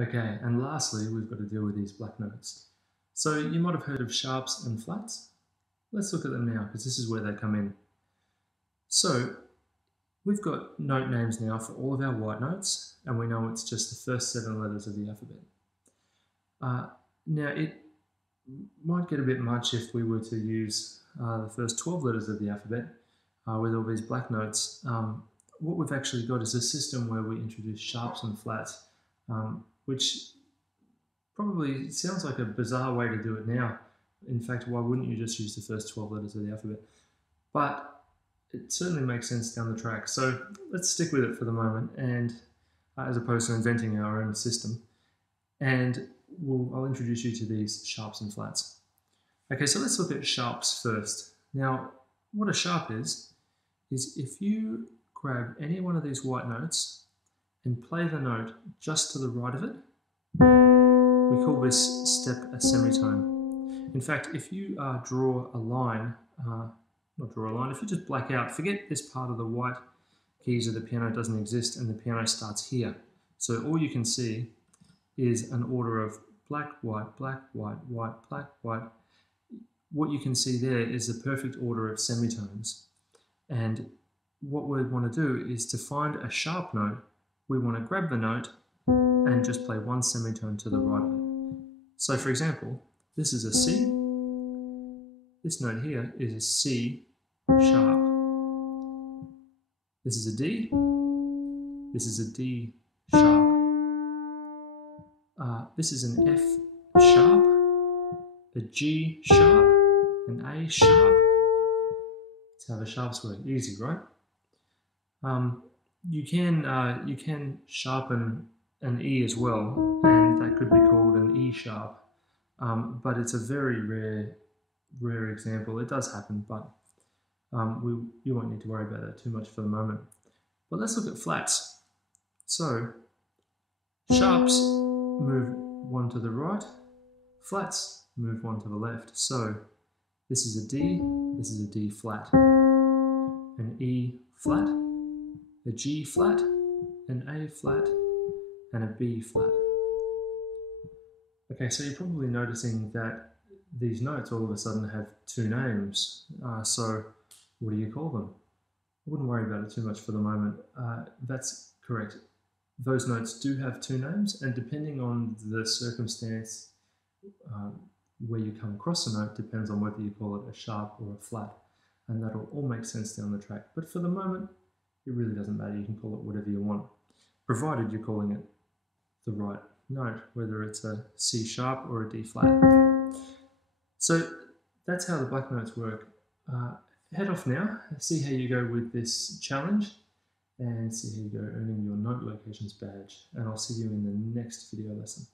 Okay, and lastly, we've got to deal with these black notes. So you might have heard of sharps and flats. Let's look at them now, because this is where they come in. So we've got note names now for all of our white notes, and we know it's just the first 7 letters of the alphabet. Now, it might get a bit much if we were to use the first 12 letters of the alphabet with all these black notes. What we've actually got is a system where we introduce sharps and flats, which probably sounds like a bizarre way to do it now. In fact, why wouldn't you just use the first 12 letters of the alphabet? But it certainly makes sense down the track. So let's stick with it for the moment, and as opposed to inventing our own system. And I'll introduce you to these sharps and flats. Okay, so let's look at sharps first. Now, what a sharp is if you grab any one of these white notes and play the note just to the right of it, we call this step a semitone. In fact, if you draw a line, if you just black out, forget this part of the white keys of the piano doesn't exist and the piano starts here. So all you can see is an order of black, white, black, white, white, black, white. What you can see there is the perfect order of semitones. And what we want to do is to find a sharp note. We want to grab the note and just play one semitone to the right of it. So for example, this is a C. This note here is a C sharp. This is a D. This is a D sharp. This is an F sharp, a G sharp, an A sharp. That's how the sharps work. Easy, right? You can sharpen an E as well, and that could be called an E sharp. But it's a very rare example. It does happen, but you won't need to worry about that too much for the moment. But let's look at flats. So sharps move one to the right, flats move one to the left. So this is a D, this is a D flat, an E flat, a G flat, an A flat, and a B flat. Okay, so you're probably noticing that these notes all of a sudden have 2 names. So what do you call them? I wouldn't worry about it too much for the moment. That's correct. Those notes do have 2 names, and depending on the circumstance where you come across a note depends on whether you call it a sharp or a flat, and that'll all make sense down the track. But for the moment, it really doesn't matter. You can call it whatever you want, provided you're calling it the right note, whether it's a C sharp or a D flat. So that's how the black notes work. Head off now, see how you go with this challenge, and see how you go earning your note locations badge. And I'll see you in the next video lesson.